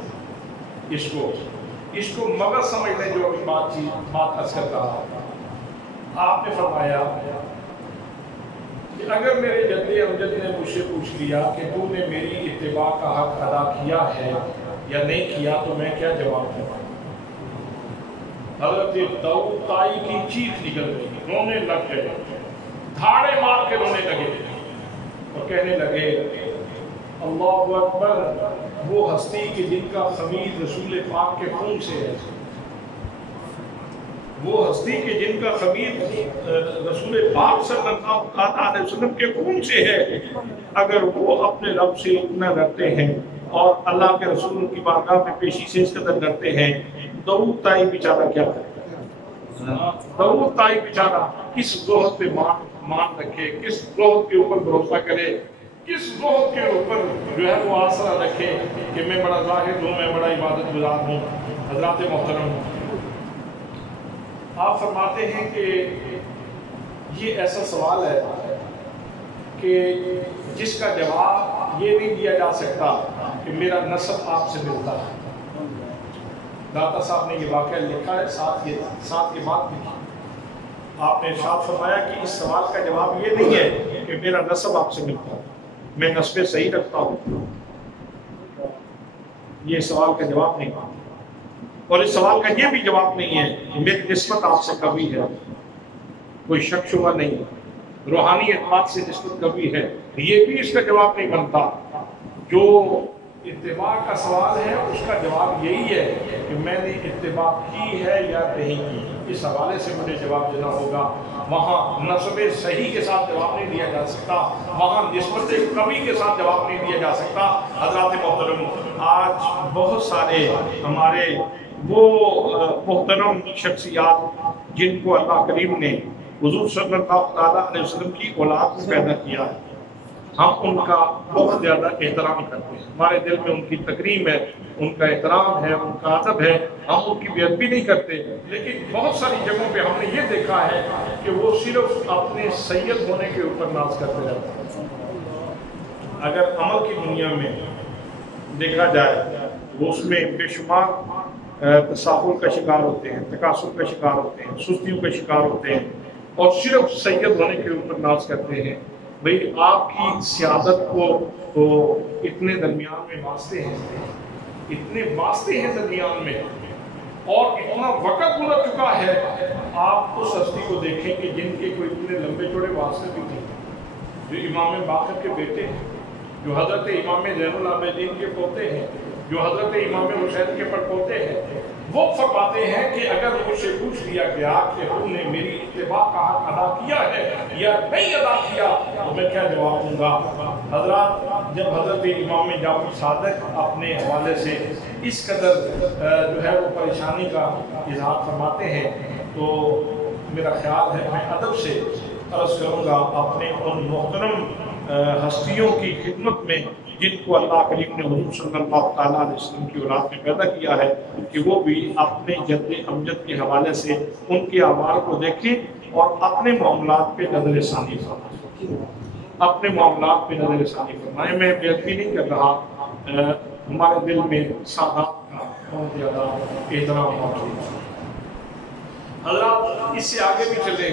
اس کو مغز سمجھ لیں جو ابھی بات عرض کر رہا ہے۔ آپ نے فرمایا کہ اگر میرے جد امجد نے مجھ سے پوچھ لیا کہ تو نے میری اتباع کا حق ادا کیا ہے یا نہیں کیا تو میں کیا جواب دوں؟ حضرت داؤد طائی کی چیخ نکل گئی، رونے لگ گئے، دھاڑے مار کے رونے لگے اور کہنے لگے اللہ اکبر، وہ ہستی کہ جن کا خمیر رسول پاک کے خون سے ہے، وہ ہستی کہ جن کا خمیر رسول پاک صلی اللہ علیہ وسلم کے خون سے ہے، اگر وہ اپنے رب سے اتنا ڈرتے ہیں اور اللہ کے رسول کی بارگاہ میں پیشی سے اس قدر ڈرتے ہیں، داؤد طائی بیچارہ کیا کرے؟ داؤد طائی بیچارہ کس زہد پہ مان رکھے، کس زہد کے اوپر بھروسہ کرے، کس زہد کے اوپر جو ہے وہ آسرا رکھے کہ میں بڑا زاہد ہوں، میں بڑا عبادت گزار ہوں۔ حضرات محترم، آپ فرماتے ہیں کہ یہ ایسا سوال ہے کہ جس کا جواب یہ نہیں دیا جا سکتا کہ میرا نسب آپ سے ملتا ہے۔ داتا صاحب نے یہ واقعہ لکھا ہے، ساتھ کے بعد لکھا، آپ نے ارشاد فرمایا کہ اس سوال کا جواب یہ نہیں ہے کہ میرا نسب آپ سے ملتا ہے، میں نسب صحیح رکھتا ہوں، یہ سوال کا جواب نہیں۔ اور اس سوال کا یہ بھی جواب نہیں ہے کہ میری نسبت آپ سے کبھی ہے، کوئی شک شبہ نہیں، روحانی اعتماد سے نسبت کبھی ہے، یہ بھی اس کا جواب نہیں بنتا۔ جو اتباع کا سوال ہے اس کا جواب یہی ہے کہ میں نے اتباع کی ہے یا نہیں کی، اس حوالے سے مجھے جواب دینا ہوگا۔ وہاں نسب صحیح کے ساتھ جواب نہیں دیا جا سکتا، وہاں نسبت کمی کے ساتھ جواب نہیں دیا جا سکتا۔ حضرات محترم، آج بہت سارے ہمارے وہ محترم شخصیات جن کو اللہ کریم نے حضور صلی اللہ تعالیٰ علیہ وسلم کی اولاد میں پیدا کیا ہے، ہم ان کا بہت زیادہ احترام کرتے ہیں، ہمارے دل میں ان کی تکریم ہے، ان کا احترام ہے، ان کا ادب ہے، ہم ان کی بے ادبی نہیں کرتے۔ لیکن بہت ساری جگہوں پہ ہم نے یہ دیکھا ہے کہ وہ صرف اپنے سید ہونے کے اوپر ناز کرتے رہتے ہیں۔ اگر عمل کی دنیا میں دیکھا جائے وہ اس میں بے شمار تساہل کا شکار ہوتے ہیں، تکاسل کا شکار ہوتے ہیں، سستیوں کا شکار ہوتے ہیں، اور صرف سید ہونے کے اوپر ناز کرتے ہیں۔ بھئی آپ کی سیادت کو تو اتنے درمیان میں واسطے ہیں، اتنے واسطے ہیں درمیان میں، اور اتنا وقت گزر چکا ہے، آپ اس ہستی کو دیکھیں کہ جن کے کوئی اتنے لمبے چوڑے واسطے بھی تھے، جو امام باقر کے بیٹے ہیں، جو حضرت امام زین العابدین کے پوتے ہیں، جو حضرت امام حسین کے پڑپوتے ہیں، وہ فرماتے ہیں کہ اگر مجھ سے پوچھ لیا گیا کہ تم نے میری اتباع کا حق ادا کیا ہے یا نہیں ادا کیا تو میں کیا جواب دوں گا۔ حضرات، جب حضرت امام جعفر صادق اپنے حوالے سے اس قدر جو ہے وہ پریشانی کا اظہار فرماتے ہیں تو میرا خیال ہے میں ادب سے عرض کروں گا اپنے ان محترم ہستیوں کی خدمت میں جن کو اللہ کریم نے حضور صلی اللہ تعالیٰ علیہ وسلم کی اولاد میں پیدا کیا ہے کہ وہ بھی اپنے جد امجد کے حوالے سے ان کے اعمال کو دیکھیں اور اپنے معاملات پہ نظر ثانی فرمائیں، اپنے معاملات پہ نظر ثانی فرمائیں۔ میں بے ادبی نہیں کر رہا، ہمارے دل میں سادات کا بہت زیادہ احترام موجود ہے۔ حضرات اس سے آگے بھی چلیں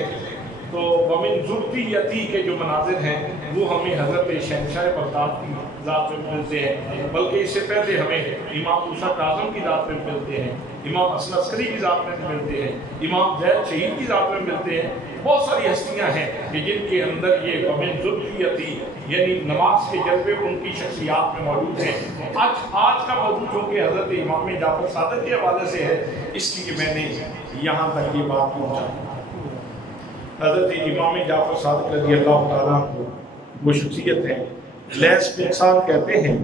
تو ومن ذریتی کے جو مناظر ہیں وہ ہمیں حضرت شہنشاہ بغداد کی ذات میں ملتے ہیں، بلکہ اس سے پہلے ہمیں امام موسیٰ کاظم کی ذات میں ملتے ہیں، امام حسن عسکری کی ذات میں ملتے ہیں، امام زید شہید کی ذات میں ملتے ہیں۔ بہت ساری ہستیاں ہیں کہ جن کے اندر یہ ومن ذریتی یعنی نماز کے جذبے ان کی شخصیات میں موجود ہیں۔ آج کا موضوع چونکہ حضرت امام جعفر صادق کے حوالے سے ہے، اس لیے میں نے یہاں تک یہ بات پہنچائی۔ حضرت امام جعفر صادق رضی اللہ تعالیٰ عنہ وہ شخصیت ہے۔ لیث بن سعد کہتے ہیں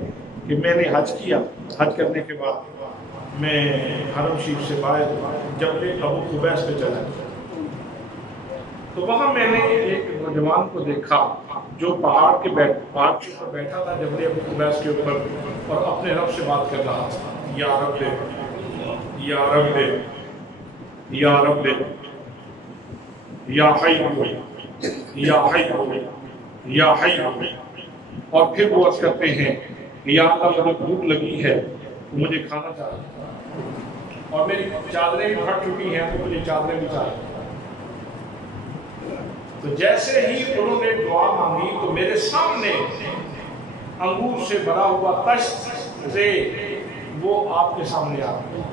کہ میں نے حج کیا، حج کرنے کے بعد میں حرم شریف سے باہر جبل ابو قبیس پہ چلا، تو وہاں میں نے ایک نوجوان کو دیکھا جو پہاڑ کے اوپر بیٹھا تھا جبل ابو قبیس کے اوپر، اور اپنے رب سے بات کر رہا تھا، یا رب یا رب یا رب یا حی یا حی یا حی، اور پھر وہ عرض کرتے ہیں یا اللہ مجھے بھوک لگی ہے تو مجھے کھانا چاہیے، اور میری چادریں بھی پھٹ چکی ہیں تو مجھے چادریں بھی چاہیے۔ تو جیسے ہی انہوں نے دعا مانگی تو میرے سامنے انگور سے بھرا ہوا تشت سے وہ آپ کے سامنے آ گیا۔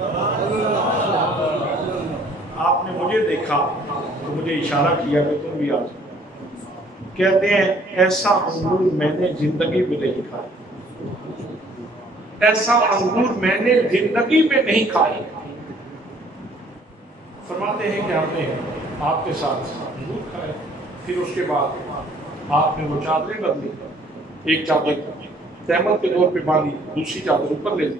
آپ نے مجھے دیکھا تو مجھے اشارہ کیا کہ تم بھی آ جاؤ۔ کہتے ہیں ایسا انگور میں نے زندگی میں نہیں کھایا، ایسا انگور میں نے زندگی میں نہیں کھایا۔ فرماتے ہیں کہ ہم نے آپ کے ساتھ انگور کھائے، پھر اس کے بعد آپ نے وہ چادریں بدلی، ایک چادر تہمت کے طور پہ باندھی، دوسری چادر اوپر لے لی،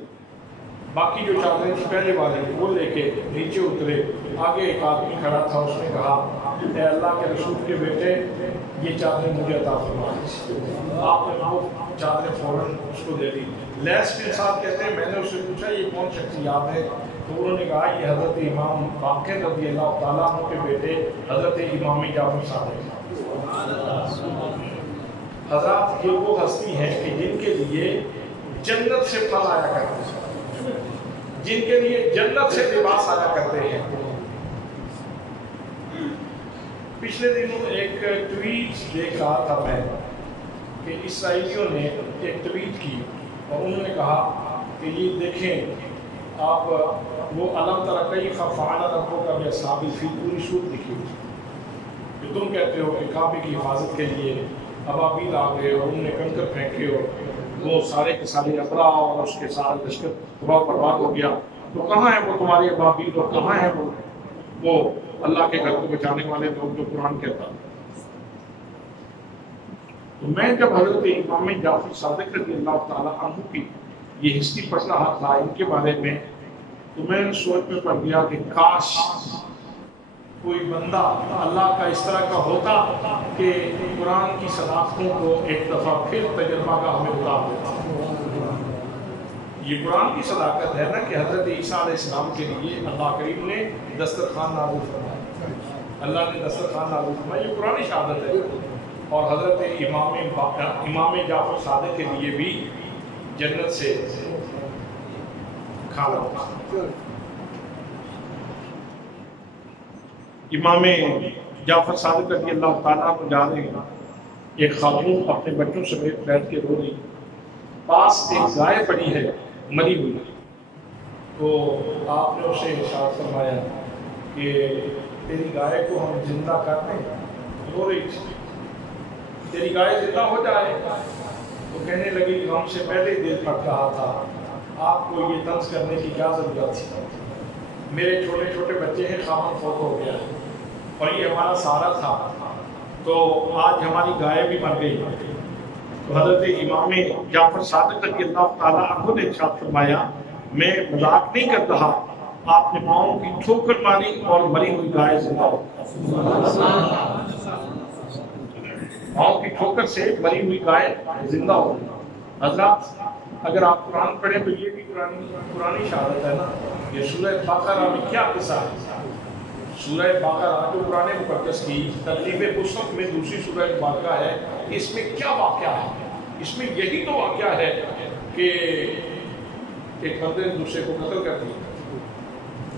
باقی جو چادریں تھی پہلے والے وہ لے کے نیچے اترے۔ آگے ایک آدمی کھڑا تھا، اس نے کہا اے اللہ کے رسول کے بیٹے یہ چادریں مجھے عطا فرما۔ آپ نے وہ چادریں فوراً اس کو دے دی۔ لیث بن سعد کہتے ہیں میں نے اس سے پوچھا یہ کون شخصیات ہے، تو انہوں نے کہا یہ حضرت امام باقر رضی اللہ تعالیٰ عنہ کے بیٹے حضرت امام جعفر صادق۔ حضرات یہ وہ ہستی ہیں کہ جن کے لیے جنت سے پھل آیا کرتے ہیں، جن کے لیے جنت سے لباس آیا کرتے ہیں۔ پچھلے دنوں ایک ٹویٹ دیکھ رہا تھا میں کہ اسرائیلیوں نے ایک ٹویٹ کی اور انہوں نے کہا کہ یہ دیکھیں آپ وہ علم تر کیف فعل ربک باصحاب الفیل پوری سورت لکھی ہوئی کہ تم کہتے ہو کہ کعبے کی حفاظت کے لیے ابابیل آ گئے اور انہوں نے کنکر پھینکے اور وہ سارے کے سارے ابرا اور اس کے سارے لشکر تباہ برباد ہو گیا، تو کہاں ہیں وہ تمہارے ابابیل اور کہاں ہیں وہ اللہ کے گھر کو بچانے والے لوگ جو قرآن کہتا۔ تو میں جب حضرت امام جعفر صادق رضی اللہ تعالیٰ عنہ کی یہ ہسٹری پڑھ رہا تھا ان کے بارے میں، تو میں سوچ میں پڑ گیا کہ کاش کوئی بندہ اللہ کا اس طرح کا ہوتا کہ قرآن کی صداقتوں کو ایک دفعہ پھر تجربہ کا ہمیں اتار دیتا۔ یہ قرآن کی صداقت ہے نا کہ حضرت عیسیٰ علیہ السلام کے لیے اللہ کریم نے دسترخوان نازل فرمایا، اللہ نے دسترخوان نازل فرمایا، یہ قرآن شہادت ہے۔ اور حضرت امام جعفر صادق کے لیے بھی جنت سے کھانا ہوتا۔ امام جعفر صادق رضی اللہ تعالیٰ کو جا رہے ہیں، ایک خاتون اپنے بچوں سمیت بیٹھ کے رو رہی، پاس ایک گائے پڑی ہے مری ہوئی، تو آپ نے اسے ارشاد فرمایا کہ تیری گائے کو ہم زندہ کر دیں، رو رہی تھی، تیری گائے زندہ ہو جائے، تو کہنے لگی غم سے پہلے دل پھٹ رہا تھا، آپ کو یہ طنز کرنے کی کیا ضرورت تھی، میرے چھوٹے چھوٹے بچے ہیں، خامن فوت ہو گیا اور یہ ہمارا سہارا تھا، تو آج ہماری گائے بھی مر گئی۔ تو حضرت امام جعفر صادق رضی اللہ تعالیٰ عنہ نے ارشاد فرمایا میں مذاق نہیں کر رہا، آپ نے پاؤں کی ٹھوکر ماری اور مری ہوئی گائے زندہ ہو، پاؤں کی ٹھوکر سے مری ہوئی گائے زندہ ہو۔ حضرات اگر آپ قرآن پڑھیں تو یہ بھی قرآنی شہادت ہے نا. یہ سورہ بقرہ میں کیا قصہ ہے؟ سورہ بقرہ جو قرآن مقدس کی ترتیب مصحف میں دوسری سورہ بقرہ ہے، اس میں کیا واقعہ ہے؟ اس میں یہی تو واقعہ ہے کہ ایک بندے نے دوسرے کو قتل کر دیا،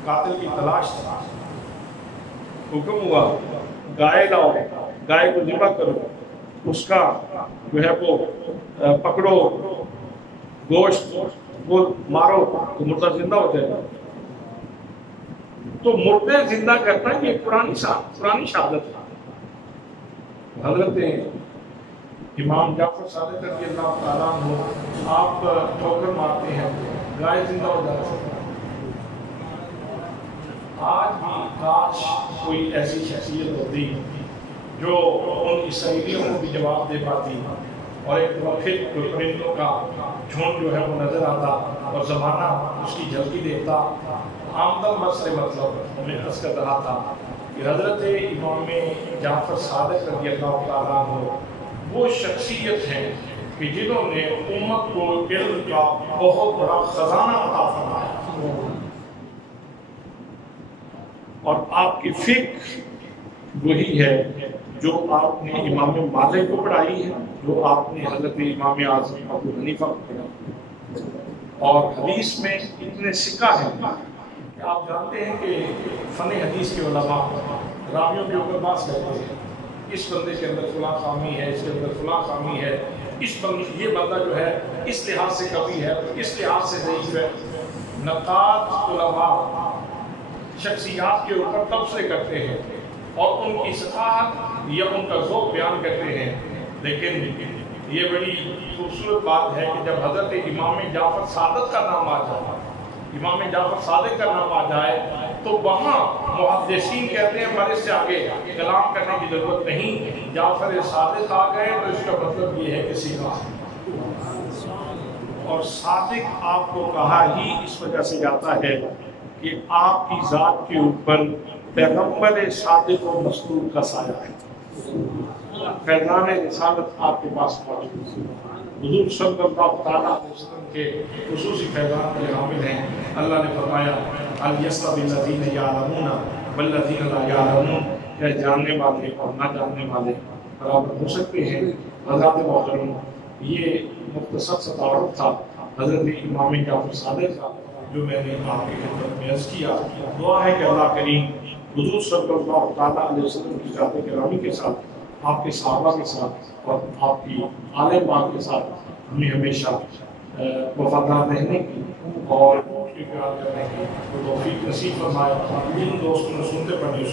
قاتل کی تلاش تھا، حکم ہوا گائے لاؤ، گائے کو ذبح کرو، اس کا جو ہے وہ پکڑو گوشت، وہ مارو تو مردہ زندہ ہو جائے گا. تو مردے زندہ کرنا یہ پرانی شہادت ہے. حضرت امام جعفر صادق رضی اللہ تعالیٰ عنہ آپ ٹھوکر مارتے ہیں، گائے زندہ ہو جاتی ہے. آج بھی کاش کوئی ایسی شخصیت ہوتی جو ان اسرائیلیوں کو بھی جواب دے پاتی، اور ایک موقف پرندوں کا جھنڈ جو ہے وہ نظر آتا اور زمانہ اس کی جھلکی دیکھتا. آمدن بس سے مطلب ہمیں عرض کر رہا تھا کہ حضرت امام جعفر صادق رضی اللہ تعالیٰ عنہ وہ شخصیت ہیں کہ جنہوں نے امت کو علم کا بہت بڑا خزانہ عطا فرمایا، اور آپ کی فکر وہی ہے جو آپ نے امام مالک کو پڑھائی ہے، جو آپ نے حضرت امام اعظم ابو حنیفہ کو پڑھائی. اور حدیث میں اتنے سکہ ہیں کہ آپ جانتے ہیں کہ فن حدیث کے علماء راویوں کے اوپر بحث کرتے ہیں، اس بندے کے اندر فلاں خامی ہے، اس کے اندر فلاں خامی ہے، یہ بندہ جو ہے اس لحاظ سے قوی ہے، اس لحاظ سے ضعیف ہے. نقاد علماء شخصیات کے اوپر تبصرے کرتے ہیں اور ان کی صفات یا ان کا ذوق بیان کرتے ہیں. لیکن یہ بڑی خوبصورت بات ہے کہ جب حضرت امام جعفر صادق کا نام آ جائے، امام جعفر صادق کا نام آ جائے تو وہاں محدثین کہتے ہیں ہمارے سے آگے کلام کرنے کی ضرورت نہیں، جعفر صادق آ گئے تو اس کا مطلب یہ ہے کہ سیکھا. اور صادق آپ کو کہا ہی اس وجہ سے جاتا ہے کہ آپ کی ذات کے اوپر پیغمبر صادق و مصدوق کا سایہ ہے. فیضان رسالت آپ کے پاس موجود ہے. حضور صلی اللہ تعالیٰ علیہ وسلم کے خصوصی فیضان کے حامل ہیں. اللہ نے فرمایا هل يستوي الذين يعلمون والذين لا يعلمون، کیا جاننے والے اور نہ جاننے والے برابر ہو سکتے ہیں؟ حضرات محترم، یہ مختصر سا تعارف تھا حضرت امام جعفر صادق کا جو میں نے آپ کی خدمت میں عرض کیا. دعا ہے کہ اللہ کریم حضور صلی اللہ تعالیٰ علیہ وسلم کی ذات گرامی کے ساتھ، آپ کے صحابہ کے ساتھ اور آپ کی آل پاک کے ساتھ ہمیں ہمیشہ وفادار رہنے کی اور پیار کرنے کی توفیق نصیب فرمائے. جن دوستوں نے سنتے پڑھنے